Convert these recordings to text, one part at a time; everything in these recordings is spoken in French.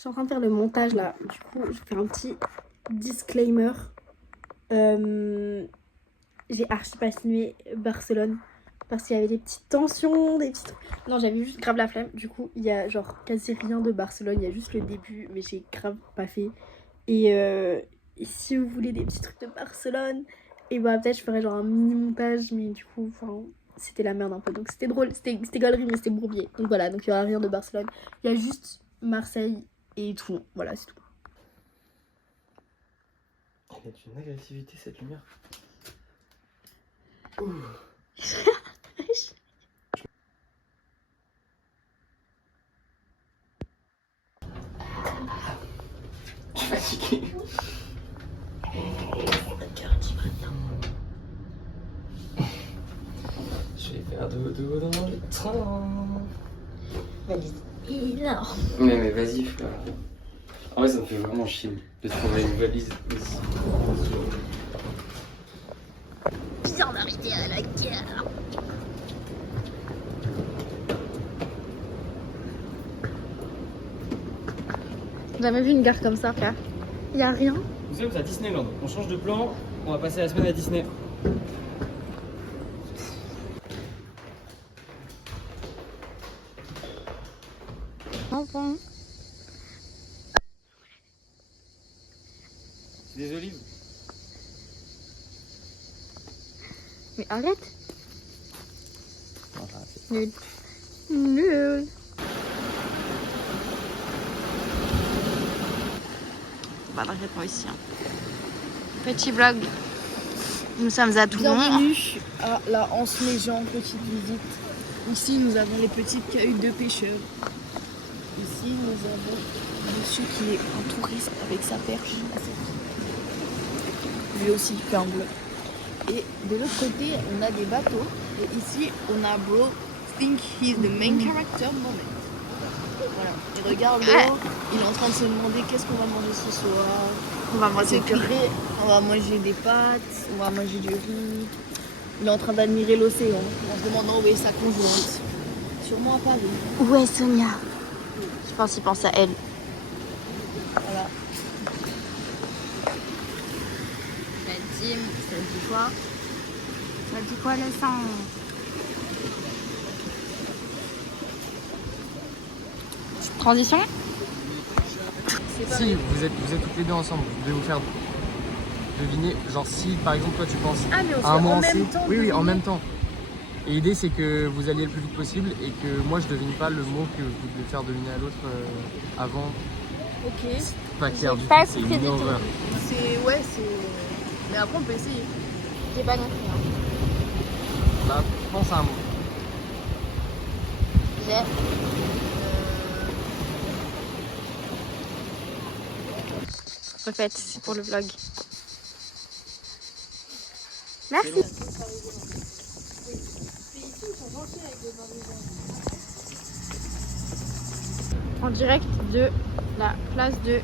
Je suis en train de faire le montage là. Du coup, je fais un petit disclaimer. J'ai archi pas filmé Barcelone parce qu'il y avait des petites tensions, des petits trucs. Non, j'avais juste grave la flemme. Du coup, il y a genre quasi rien de Barcelone. Il y a juste le début, mais j'ai grave pas fait. Et si vous voulez des petits trucs de Barcelone, et bah peut-être je ferai genre un mini montage, mais du coup, enfin, c'était la merde un peu. Donc c'était drôle, c'était galerie, mais c'était bourbier. Donc voilà, donc il y aura rien de Barcelone. Il y a juste Marseille et Toulon. Voilà, c'est tout. Elle est d'une agressivité cette lumière. Ouh. Je suis fatigué. Je vais faire dodo dans le train. Valise énorme. Mais vas-y, frère. En vrai, ça me fait vraiment chier de trouver une valise. Bizarre d'arrêter à la gare. J'ai jamais vu une gare comme ça, frère. Y a rien. Nous sommes à Disneyland. On change de plan. On va passer la semaine à Disney. Enfin. C'est des olives. Mais arrête. Non, j'ai arrêté. Nul. Nul. Bah, l'arrête moi ici. Hein. Petit vlog. Nous sommes à Toulon. Bienvenue à la Anse Méjean, petite visite. Ici, nous avons les petites cahutes de pêcheurs. Ici, nous avons un monsieur qui est un touriste avec sa perche. Lui aussi, il fait un vlog. Et de l'autre côté, on a des bateaux. Et ici, on a Bro think he's the main character moment. Voilà. Et regarde l'eau, il est en train de se demander qu'est-ce qu'on va manger ce soir. On va manger C'est du riz. purée, on va manger des pâtes, on va manger du riz. Il est en train d'admirer l'océan en se demandant où est sa conjointe. Sûrement à Paris. Où est Sonia? Je pense qu'il pense à elle. Voilà. Tim, ça dit quoi? Ça dit quoi le sang? Transition? Si vous êtes toutes les deux ensemble, vous devez vous faire deviner. Genre si par exemple toi tu penses Ah, mais on à un fait mot en en même C. temps. Oui, deviner. en même temps. Et l'idée c'est que vous alliez le plus vite possible et que moi je devine pas le mot que vous devez faire deviner à l'autre avant. Ok. C'est pas clair du tout, pas c'est compris une du tout. horreur. C'est. Ouais, c'est. Mais après, on peut essayer. J'ai pas non plus. Hein. Là, pense à un mot. J'ai. Refaites, c'est pour le vlog. Merci. En direct de la place de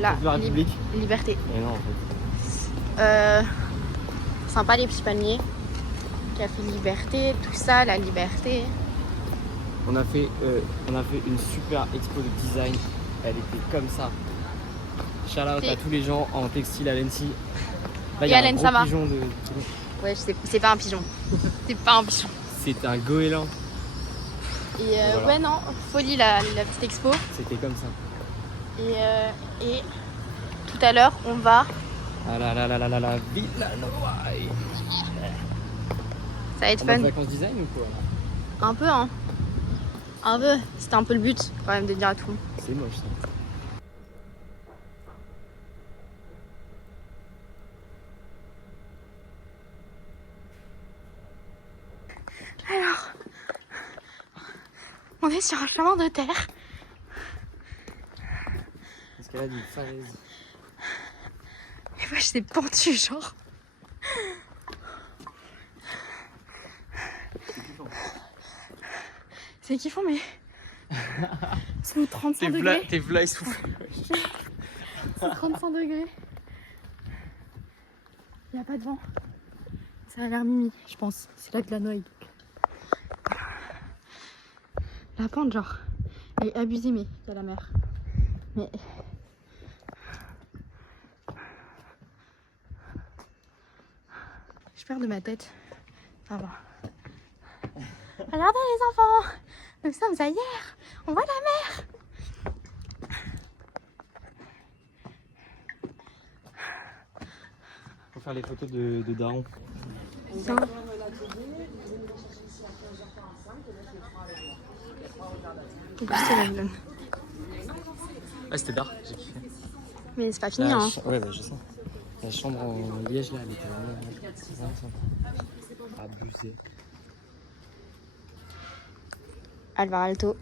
la De la République. Liberté. Mais non en fait. Sympa les petits paniers. Café Liberté, tout ça, la liberté. On a fait une super expo de design. Elle était comme ça. Shout out à tous les gens en textile à l'ENSI. Là, il y Et a à un gros l'ENSAMA. pigeon de... Ouais, c'est pas un pigeon. C'est pas un pigeon. C'est un goéland. Et Voilà. ouais, non, folie la petite expo. C'était comme ça. Et tout à l'heure, on va. Ah là là là là là là, Villa Noailles. Ça va être En mode fun. vacances design ou quoi? Un peu, hein. Un peu. C'était un peu le but, quand même, de dire à tout le monde. C'est moche ça. Alors, on est sur un chemin de terre. Escalade d'une falaise. Et moi, j'étais pendue, genre. C'est kiffant, mais. C'est 35 degrés. Tes v'là ils soufflent. C'est 35 degrés. Il n'y a pas de vent. Ça a l'air mimi, je pense. C'est là que la noix. La pente, genre, elle est abusée, mais il y a la mer. Mais... Je perds de ma tête. Ça va. Regardez les enfants, nous sommes ailleurs. On voit la mer. Faut faire les photos de Daron. Ça. Et puis c'est la vilaine. Ah, c'était dark, j'ai kiffé. Mais c'est pas fini, hein. Ouais, bah, je sais. La chambre en liège là, elle était vraiment sympa. Abusé. Alvar Alto.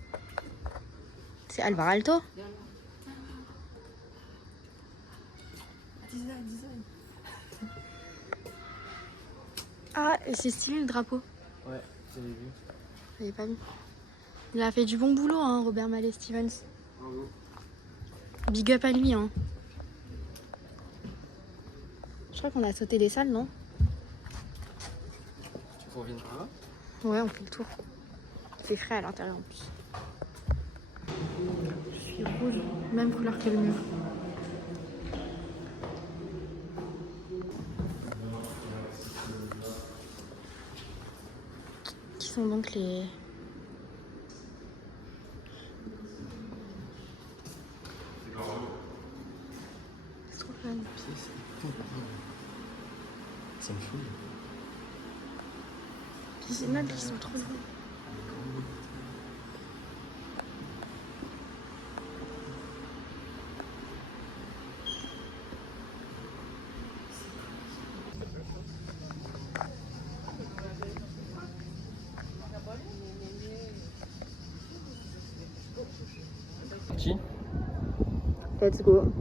C'est Alvar Alto. Ah, et c'est stylé le drapeau. Ouais, j'avais vu. J'avais pas vu. Il a fait du bon boulot, hein, Robert Mallet Stevens. Bravo. Big up à lui, hein. Je crois qu'on a sauté des salles, non? Tu qu'on revienne par là? Ouais, on fait le tour. Il fait frais à l'intérieur en plus. Je suis rouge, même couleur que le mur. Qui sont donc les... C'est trop fun. Ça me fout. Les immeubles, ils sont trop beaux. Qui? Let's go.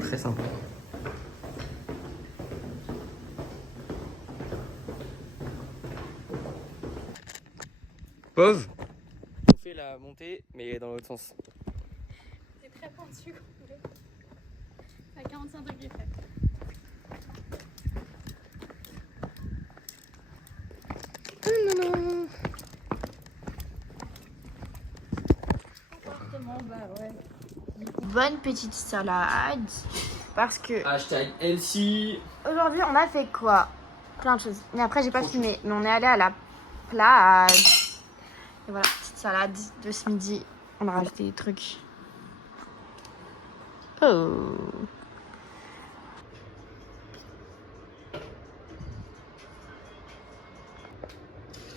Très sympa. Pause. On fait la montée, mais dans l'autre sens. C'est très pointu, à 45 degrés près. Bonne petite salade. Parce que Hashtag Elsie. aujourd'hui on a fait quoi? Plein de choses. Mais après j'ai pas filmé. Mais on est allé à la plage. Et voilà, petite salade de ce midi. On a rajouté des trucs. Oh.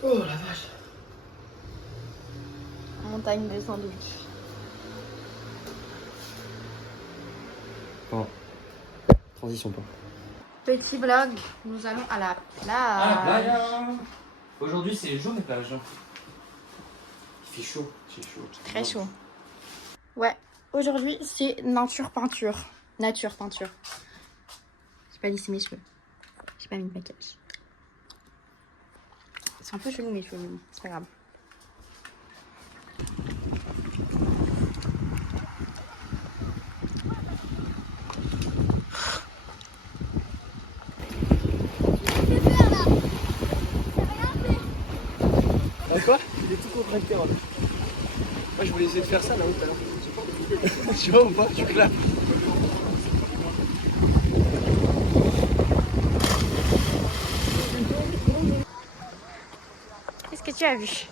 Oh la vache. Montagne de sandwich. Bon. Transition pas. Petit vlog, nous allons à la plage. Aujourd'hui c'est jaune plage. Il fait chaud. C'est chaud. Très chaud. Ouais, aujourd'hui c'est nature peinture. Nature peinture. J'ai pas lissé mes cheveux. J'ai pas mis de maquillage. C'est un peu chelou mes cheveux, mais bon, c'est pas grave. Quoi? Il est tout contracté. Moi je voulais essayer de faire ça là-haut tout à l'heure. Tu vois ou pas? Tu claques. Qu'est-ce que tu as vu?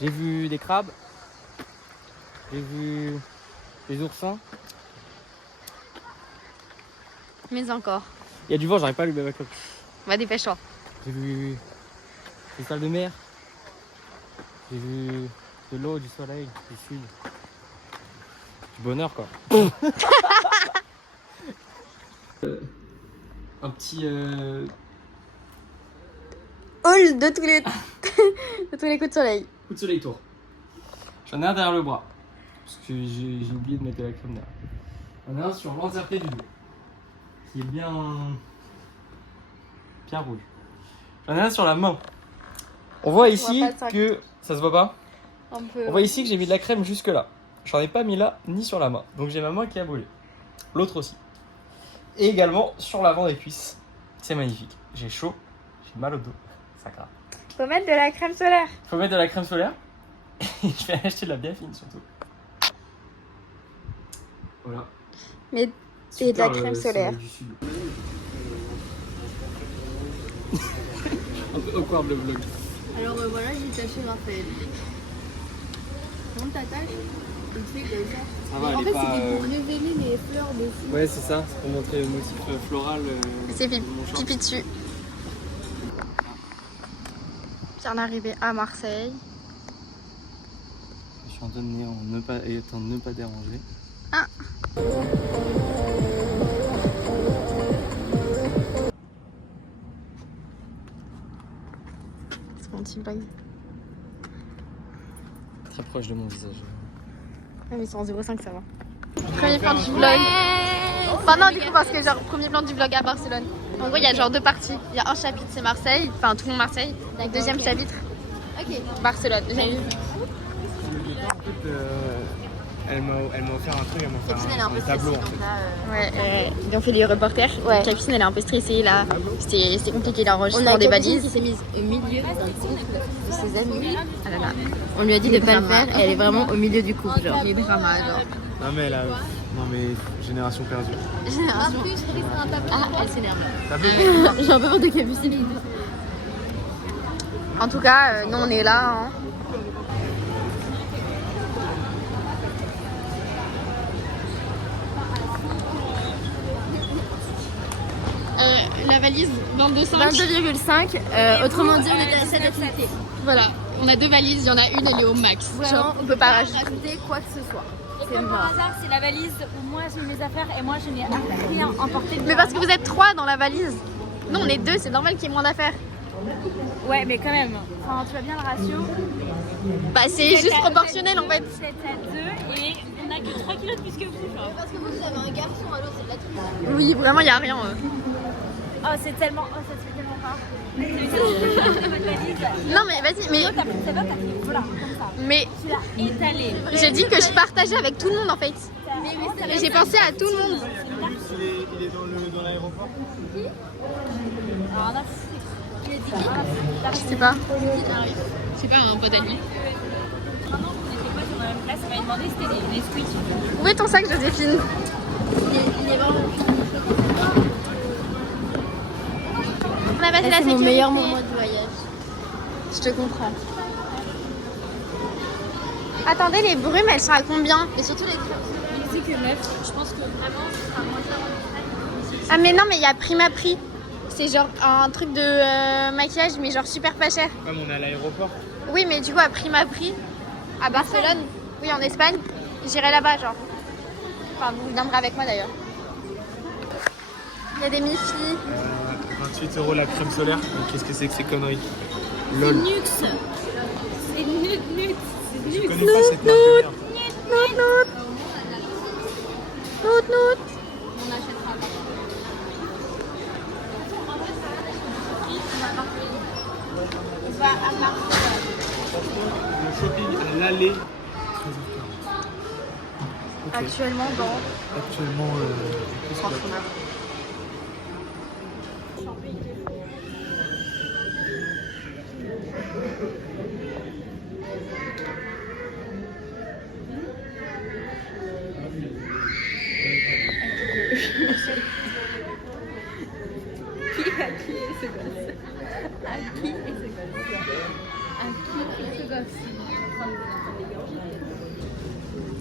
J'ai vu des crabes. J'ai vu des oursins. Mais encore. Il y a du vent, j'arrive pas à allumer ma clope. Va, dépêche-toi. J'ai vu des salles de mer. J'ai vu de l'eau, du soleil, du sud. Du bonheur quoi. Un petit Hall de tous les de tous les coups de soleil. coup de soleil tour. J'en ai un derrière le bras. Parce que j'ai oublié de mettre de la crème derrière. J'en ai un sur l'entièreté du dos. Qui est bien rouge. J'en ai un sur la main. On voit ici voit pas ça. que ça se voit pas. Un peu. On voit ici que j'ai mis de la crème jusque là. J'en ai pas mis là ni sur la main. Donc j'ai ma main qui a brûlé. L'autre aussi. Et également sur l'avant des cuisses. C'est magnifique. J'ai chaud, j'ai mal au dos. Ça grave. Faut mettre de la crème solaire. Faut mettre de la crème solaire. Et je vais acheter de la bien fine surtout. Voilà. Mais c'est de la crème solaire. Du sud. Un peu awkward le vlog. Alors voilà, j'ai taché Raphaël. Comment t'attaches? Je le fais comme ça. Ça va, En elle fait, est pas. c'était pour révéler les fleurs dessus. Ouais, c'est ça, c'est pour montrer le motif floral. C'est de mon short. pipi dessus. Bien arrivé à Marseille. Je suis en train de ne pas déranger. Ah. C'est mon petit vlog. Très proche de mon visage. Ah mais c'est en 0,5 ça va. Premier plan du vlog. Enfin non du coup parce que genre premier plan du vlog à Barcelone. En gros il y a genre deux parties. Il y a un chapitre c'est Marseille, enfin tout le monde Marseille. Le deuxième chapitre Barcelone. J'ai vu. Elle m'a offert un truc, elle m'a Capucine, elle est un peu un tableau. stressée, donc là, Ouais, ils ont fait les reporters. Ouais. Capucine elle est un peu stressée là. C'était compliqué on l'enregistrement a des Capucine valises. qui s'est mise au milieu d'un couple de ses amis. Ah là là. On lui a dit de pas le faire et elle est vraiment au milieu du couple. Genre. Les dramas genre. Non mais elle a... Non mais génération perdue. Génération. Ah, elle s'énerve. Tableau. J'ai un peu peur de Capucine. En tout cas, nous on est là. Hein. La valise 22,5. 22,5. Autrement dit, on était à 7 activités. Voilà, on a deux valises, il y en a une, elle est au max. Vraiment, Genre, on peut pas rajouter. rajouter quoi que ce soit. Et comme par hasard, c'est la valise où moi j'ai mes affaires et moi je n'ai rien emporté. Mais parce que vous êtes trois dans la valise. Nous on est deux, c'est normal qu'il y ait moins d'affaires. Ouais, mais quand même. Enfin, tu vois bien le ratio. Bah c'est juste proportionnel en fait. 7 à 2 et on a que 3 kilos de plus que vous. Genre. Parce que vous avez un garçon, alors c'est de la triche. Oui, vraiment, il y a rien. Oh, c'est tellement. Oh, ça se fait tellement pas. Votre valise. Non mais vas-y, mais, T'as pris ta note, t'as pris. Voilà, comme ça. mais Tu l'as étalé. j'ai dit que je partageais avec tout le monde en fait. Et j'ai pensé à tout le monde. Il est dans l'aéroport. Alors, on a fou. Tu l'as dit qui? Je sais pas. Je sais pas, un pote à lui. Maintenant, on était pas sur la même place, il m'a demandé si c'était des Nesquik. Où est ton sac, Joséphine? Il est vraiment. On a passé la C'est mon sécurité. meilleur moment du voyage. Je te comprends. Attendez, les brumes, elles sont à combien? Et surtout les trucs. Il sait que 9. Je pense que vraiment, ce sera moins cher. Ah mais non, mais il y a prime à prix. C'est genre un truc de maquillage, mais genre super pas cher. Comme on est à l'aéroport. Oui, mais du coup, à prime à prix, à Barcelone, oui, en Espagne, j'irai là-bas, genre. Enfin, vous viendrez avec moi d'ailleurs. Il y a des mi-filles. 28 € la crème solaire. Mais qu'est-ce que c'est que ces conneries? C'est Nux. C'est Nux. C'est Je Nux. connais pas cette marque de merde. Nout, nout. Nout, nout. On achètera. On va à Marseille. Le shopping à l'aller. 13h15. Ok. Actuellement dans Actuellement, qu'est-ce qu'il y a?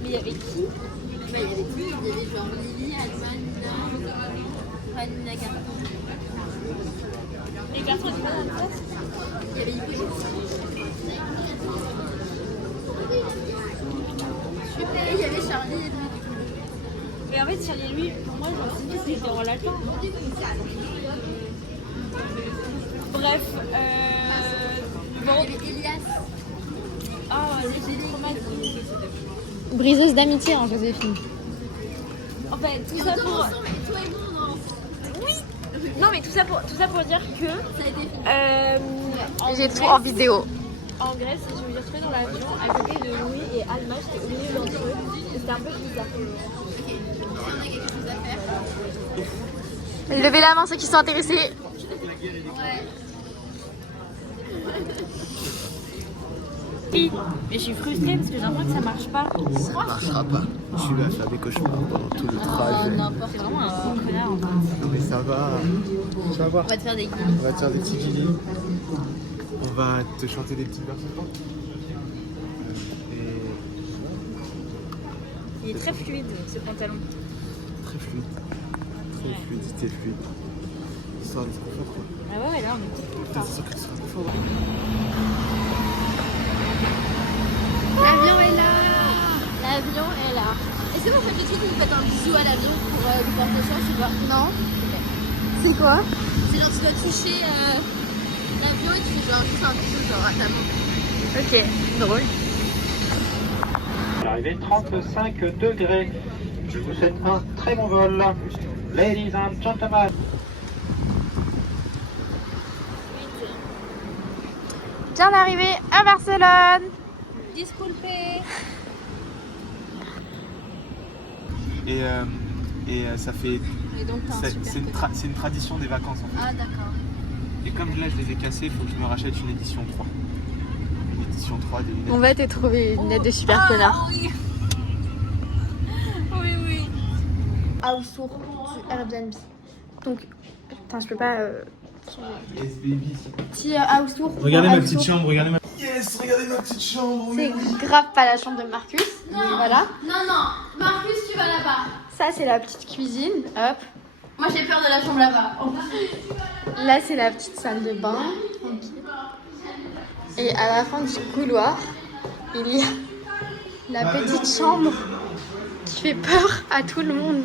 Mais il y avait qui? Bah, il y avait qui? Il y avait genre Lily, Alma, Nina, Nina Garton. Les garçons étaient pas dans la classe. Il y avait Hippolyte. Super. Et il y avait Charlie et lui, du coup. Mais en fait, Charlie et lui, pour moi, je me suis dit c'était relatant. Bref, bon. Il y avait Elias. Ah, j'ai trop mal. briseuse d'amitié, hein, Joséphine. En fait, tout ça pour. Toi et moi, non. Non, mais tout ça pour dire que. Ça a été fait. En J'ai tout Grèce- en vidéo. En Grèce, je me suis retrouvée dans l'avion à côté de Louis et Alma, j'étais au milieu d'entre eux. Et c'était un peu bizarre. Levez la main ceux qui sont intéressés. Mais je suis frustrée parce que j'ai l'impression que ça marche pas. Ça marchera pas. Tu vas faire des cauchemars pendant tout le trajet. C'est vraiment un gros connard en fait. Non mais ça va. Tu vas voir. On va te faire des guillis. On va te faire des petits guillis. On va te chanter des petites versions. Et Il est très fluide ce pantalon. très fluide. Très fluidité fluide. Histoire d'être confort quoi. Ah ouais, là on est Putain, c'est sûr que tu seras confort. L'avion est là. L'avion est là. Est-ce que vous faites le truc où vous faites un bisou à l'avion pour vous porter chance ou pas? Non. C'est quoi? C'est genre tu dois toucher l'avion et tu fais genre juste un bisou genre à ta main. Ok, drôle. Arrivée 35 degrés. Je vous souhaite un très bon vol. Ladies and gentlemen. Bien arrivé à Barcelone. Disculpe. Et ça fait. Et donc t'as un super C'est une tradition des vacances en fait. Ah d'accord. Et comme là je les ai cassés, il faut que je me rachète une édition 3. Une édition 3 des lunettes. On va te trouver une lettre de super connard. Oui. Oui, oui. House tour du Airbnb. Donc, putain, je peux pas changer. Yes baby. Petit house tour. Regardez ma House petite tour. chambre, regardez ma. Yes, regardez ma petite chambre. C'est grave pas la chambre de Marcus. Voilà. Non, non. Marcus, tu vas là-bas. Ça, c'est la petite cuisine. Hop. Moi j'ai peur de la chambre là-bas. Là, c'est la petite salle de bain. Tranquille. Et à la fin du couloir, il y a la petite chambre qui fait peur à tout le monde.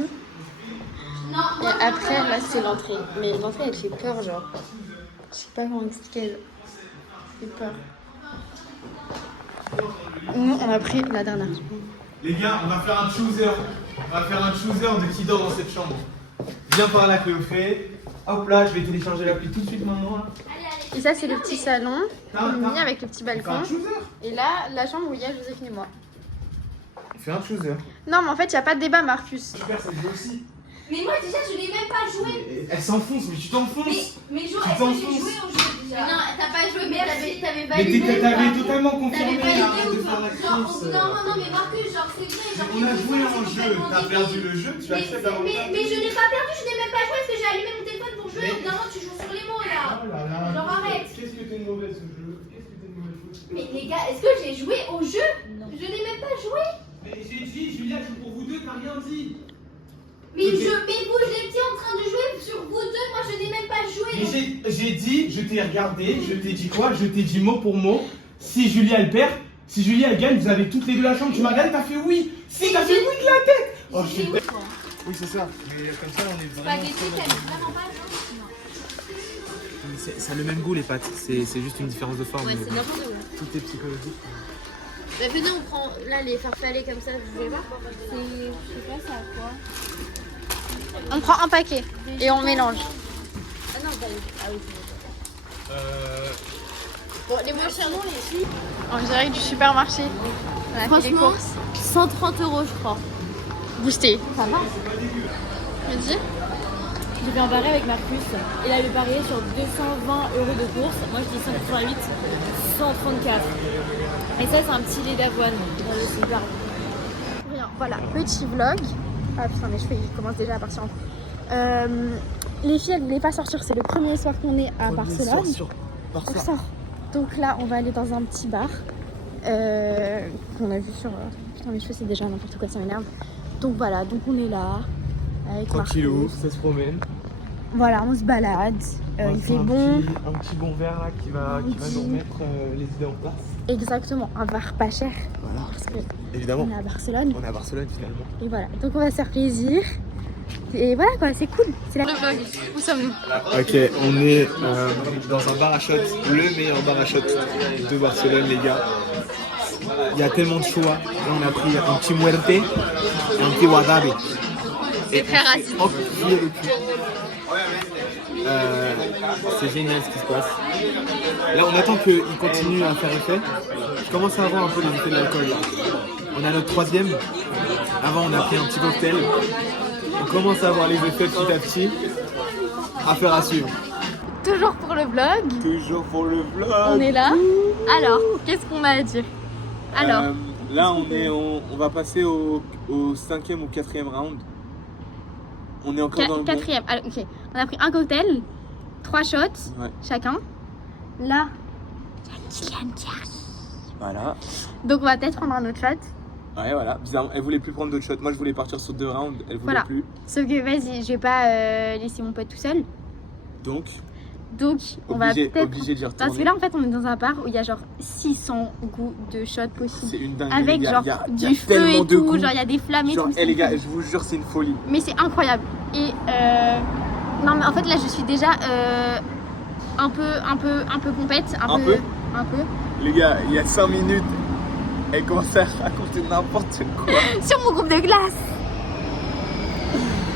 Et après, là, c'est l'entrée. Mais l'entrée, elle fait peur, genre. Je sais pas comment expliquer. Elle fait peur. Nous, on a pris la dernière. Les gars, on va faire un chooser. On va faire un chooser de qui dort dans cette chambre. Viens par là, Cléophée. Hop là, je vais télécharger l'appli tout de suite maintenant. Là. Et ça, c'est le petit salon, mini avec le petit On fait balcon. un chooser. Et là, la chambre où il y a Joséphine et moi. On fait un chooser. Non, mais en fait, il n'y a pas de débat, Marcus. Super, ça joue aussi. Mais moi déjà je n'ai même pas joué. Elle s'enfonce, mais tu t'enfonces. Mais jouer, Tu est-ce que j'ai t'enfonces. joué au jeu déjà? Non, t'as pas joué, mais t'avais Mais validé. t'avais totalement confirmé. T'avais Arrête validé de ou faire pas? la Genre, course. non, mais Marcus, genre c'est vrai. Genre, On a joué en jeu. T'as perdu le jeu, tu acceptes d'avoir perdu. Mais je n'ai pas perdu, je n'ai même pas joué parce que j'ai allumé mon téléphone pour jouer. Mais- Évidemment, tu joues sur les mots là. Oh là là. Genre, arrête. Qu'est-ce que t'es mauvaise au jeu? Qu'est-ce que t'es mauvaise au jeu? Mais les gars, est-ce que j'ai joué au jeu? Je n'ai même pas joué. Mais j'ai dit, Julia, joue pour vous deux, t'as rien dit. Mais Ok. vous, j'étais en train de jouer sur vous deux. Moi, je n'ai même pas joué. Mais j'ai dit, je t'ai regardé, je t'ai dit quoi? Je t'ai dit mot pour mot. Si Julia elle perd, si Julia elle gagne, vous avez toutes les deux la chambre. Tu m'as regardé, t'as fait oui. Si, t'as fait oui de la tête. Oh, je suis. Oui, c'est ça. Mais comme ça, on est vraiment. Spaghetti, t'aimes vraiment pas, non? Ça a le même goût, les pâtes. C'est juste une différence de forme. Ouais, mais c'est bon, n'importe quoi. tout est psychologique. Bah venez, on prend là les farfalets comme ça, vous voulez voir? C'est, je sais pas, ça à quoi? On prend un paquet et on mélange. Ah non, bah, ah oui, c'est bon. Bon, les moins chers, non, les filles. En direct du supermarché. On a fait des Franchement, courses. 130 €, je crois. Boosté. Ça va? Je me dis. J'ai fait un pari avec Marcus. Il avait parié sur 220 € de course. Moi, je dis 188, 134. Et ça, c'est un petit lait d'avoine. C'est hyper bon. Rien. Voilà, petit vlog. Ah putain, mes cheveux ils commencent déjà à partir en couille. Les filles elles voulaient pas sortir, c'est le premier soir qu'on est à Barcelone. On sort. Donc là, on va aller dans un petit bar qu'on a vu sur. Putain, mes cheveux c'est déjà n'importe quoi, ça m'énerve. Donc voilà, donc on est là avec Tranquillou, Marcus. ça se promène. Voilà, on se balade. Il fait bon. Un petit bon verre là qui va nous remettre les idées en place. Exactement, un bar pas cher. Voilà. Parce que Évidemment. on est à Barcelone. On est à Barcelone finalement. Et voilà, donc on va se faire plaisir. Et voilà quoi, c'est cool. C'est la vlog. Où sommes-nous? Ok, on est dans un bar à shot, le meilleur bar à shot de Barcelone, les gars. Il y a tellement de choix. Là, on a pris un petit muerte et un petit wasabi. C'est très raciste. Enculer le cul. C'est génial ce qui se passe. Là, on attend qu'il continue à faire effet. Je commence à avoir un peu les effets de l'alcool. On a notre troisième. Avant, on a pris un petit cocktail. On commence à avoir les effets petit à petit. Affaire à suivre. toujours pour le vlog. Toujours pour le vlog. On est là. Alors, qu'est-ce qu'on a à dire? Alors, là, on va passer au 5e ou 4e round. On est encore dans le bon. 4e. Alors, ok. On a pris un cocktail, 3 shots chacun. Là, il y a Kylian qui arrive. Voilà. Donc, on va peut-être prendre un autre shot. Ouais, voilà. Bizarrement, elle voulait plus prendre d'autres shots. Moi, je voulais partir sur 2 rounds. Elle voulait plus. Sauf que, vas-y, je vais pas laisser mon pote tout seul. Donc, on va peut-être. Obligé d'y retourner. Parce que là, en fait, on est dans un bar où il y a genre 600 goûts de shots possibles. C'est une dinguerie. Avec y a, genre y a du feu et tout, genre il y a des flammes et genre, tout. les gars, je vous jure, c'est une folie. Mais c'est incroyable. Et non, mais en fait, là, je suis déjà un peu compète. Un peu. Les gars, il y a 5 minutes, elle commençait à raconter n'importe quoi. Sur mon groupe de glace.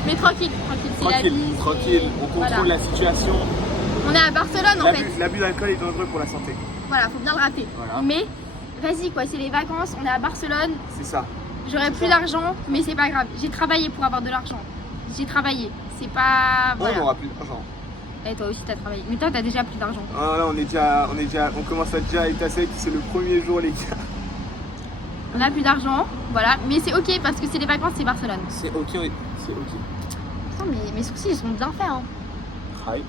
Mais tranquille, c'est la vie. Tranquille, on contrôle la situation. On est à Barcelone en fait. L'abus d'alcool est dangereux pour la santé. Voilà, faut bien le rater. Voilà. Mais vas-y quoi, c'est les vacances, on est à Barcelone. C'est ça. J'aurais plus d'argent, mais c'est pas grave. J'ai travaillé pour avoir de l'argent. J'ai travaillé. C'est pas. Voilà. On aura plus d'argent. Et toi aussi t'as travaillé. Mais toi t'as déjà plus d'argent. Ah là, on commence à déjà être à sec. C'est le premier jour, les gars. On a plus d'argent, voilà. Mais c'est ok parce que c'est les vacances, c'est Barcelone. C'est ok, oui. C'est ok. Putain, mais mes sourcils ils sont bien faits. Hein. Hi.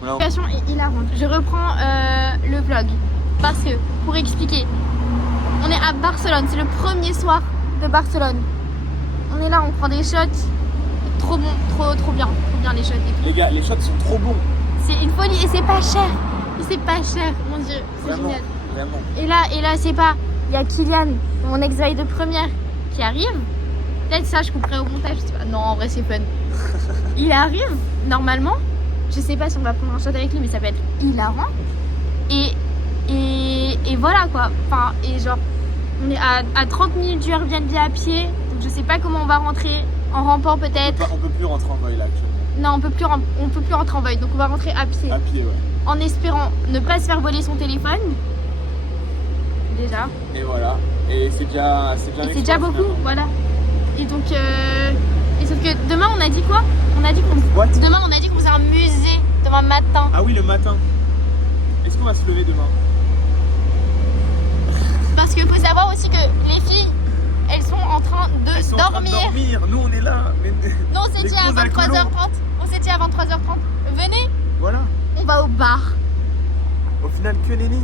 Voilà. La situation est hilarante. Je reprends le vlog parce que pour expliquer, on est à Barcelone, c'est le premier soir de Barcelone. On est là, on prend des shots, trop bon, trop bien les shots. Et tout. Les gars, les shots sont trop bons. C'est une folie et c'est pas cher. Mon dieu, c'est Vraiment, génial. vraiment. Et là c'est pas, il y a Kylian, mon ex-vaille de première, qui arrive. Peut-être ça, je couperai au montage. Je sais pas. Non, en vrai c'est fun. Il arrive normalement. Je sais pas si on va prendre un shot avec lui, mais ça peut être hilarant. Et voilà quoi. Enfin, et genre, on est à 30 minutes du Airbnb à pied. Donc je sais pas comment on va rentrer. En rampant peut-être. On peut plus rentrer en voile là actuellement. Non, on peut plus rentrer en voile. Donc on va rentrer à pied. À pied, ouais. En espérant ne pas se faire voler son téléphone. Déjà. Et voilà. Et c'est déjà beaucoup, finalement. voilà. Et donc, et sauf que demain on a dit quoi? Demain on a dit qu'on faisait un musée demain matin. Ah oui, le matin. Est-ce qu'on va se lever demain? Parce qu'il faut savoir aussi que les filles, elles sont en train de dormir. Nous on est là. Mais... Nous on s'est dit à 23h30. Venez, voilà. On va au bar. Au final, que nenni.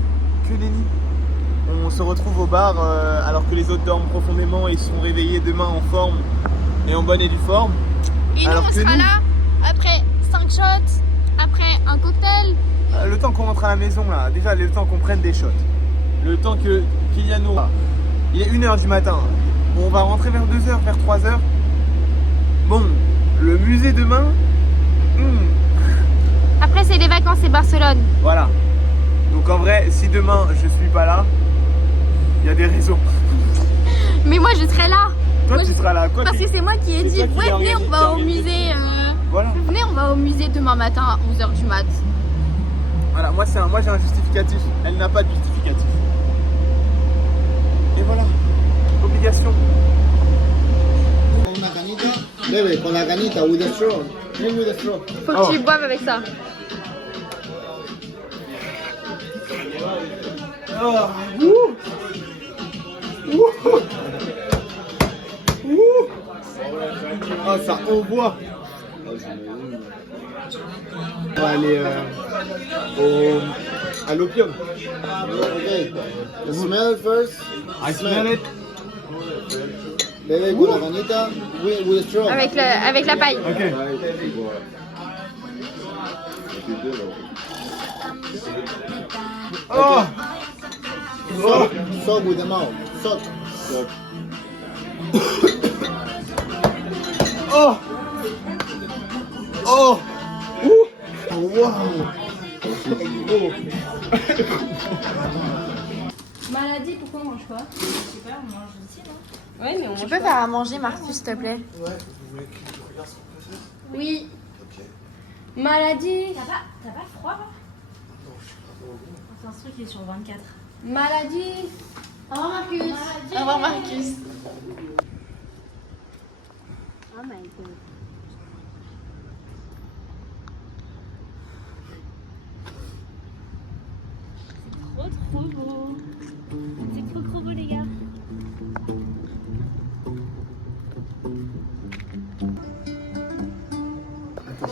On se retrouve au bar alors que les autres dorment profondément et sont réveillés demain en forme et en bonne et due forme. Et nous on sera là après 5 shots, après un cocktail. Le temps qu'on rentre à la maison là, déjà le temps qu'on prenne des shots, le temps que Kylian aura. Il est 1h du matin, on va rentrer vers 2h, vers 3h. Bon, le musée demain. Après c'est les vacances, c'est Barcelone. Voilà. Donc en vrai, si demain je suis pas là, il y a des raisons. Mais moi je serai là. Toi tu seras là quoi? Parce que c'est moi qui ai dit, ouais venez on va au musée. Voilà. Venez on va au musée demain matin à 11h du mat. Voilà, moi j'ai un justificatif, elle n'a pas de justificatif. Et voilà, obligation. Bebe, con la canita, with the straw. Drink with the straw. Faut que tu boives avec ça. Oh, ça envoie. On va aller à l'opium. Okay. Smell it first. I smell it. Bebe, con la canita, with the straw. Avec la paille. Ok. Oh. Suck with the mouth. Suck. Oh. Oh. Oh, wow. Maladie, pourquoi on mange pas? Je sais pas, on mange ici, non? Ouais, mais on mange Tu peux faire à manger, Marcus, s'il te plaît? Ouais, vous voulez que je regarde ce qu'on peut faire? Oui. Ok. Maladie. T'as pas froid là? Non, je suis pas trop bon. C'est un truc qui est sur 24. Maladie. Au revoir, Marcus. Maladie. Au revoir, Marcus. Oh my god.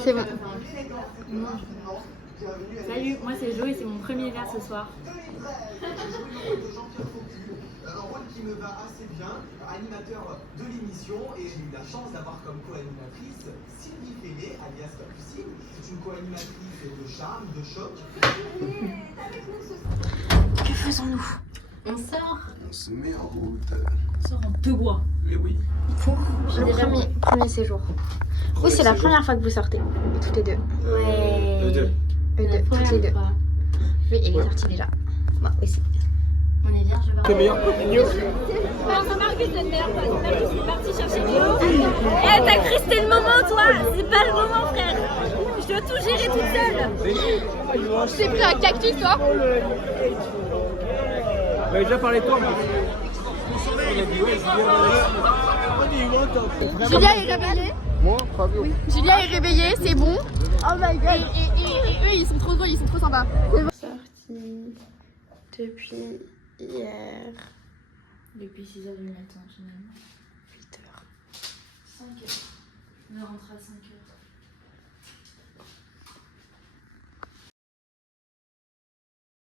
C'est bon. Salut, moi c'est Jo et c'est mon premier verre ce soir. Un rôle qui me va assez bien, animateur de l'émission, et j'ai eu la chance d'avoir comme co-animatrice Sylvie Pellet, alias Capucine. C'est une co-animatrice de charme, de choc. Que faisons-nous? On sort. On se met en route. On sort en deux bois. Mais oui. Pour le premier séjour. Oui, c'est la première fois que vous sortez, toutes les deux. Ouais. Eux deux. Eux deux, toutes les deux. Oui, il est sorti déjà. Moi aussi. On est vierge. C'est meilleur. Alors, Marcus, c'est le meilleur pote. Marcus, il est parti chercher Léo. Eh, t'as cru que c'était le moment, toi? C'est pas le moment, frère. Je dois tout gérer toute seule. Tu t'es pris un cactus, toi? On avait déjà parlé de toi, moi. Julia est réveillée. Moi, Fabio. Julia est réveillée, c'est bon. Oh my god. Et eux, ils sont trop drôles, ils sont trop sympas. Sorti depuis hier. Depuis 6h du matin, finalement. 8h. 5h. On est rentré à 5h.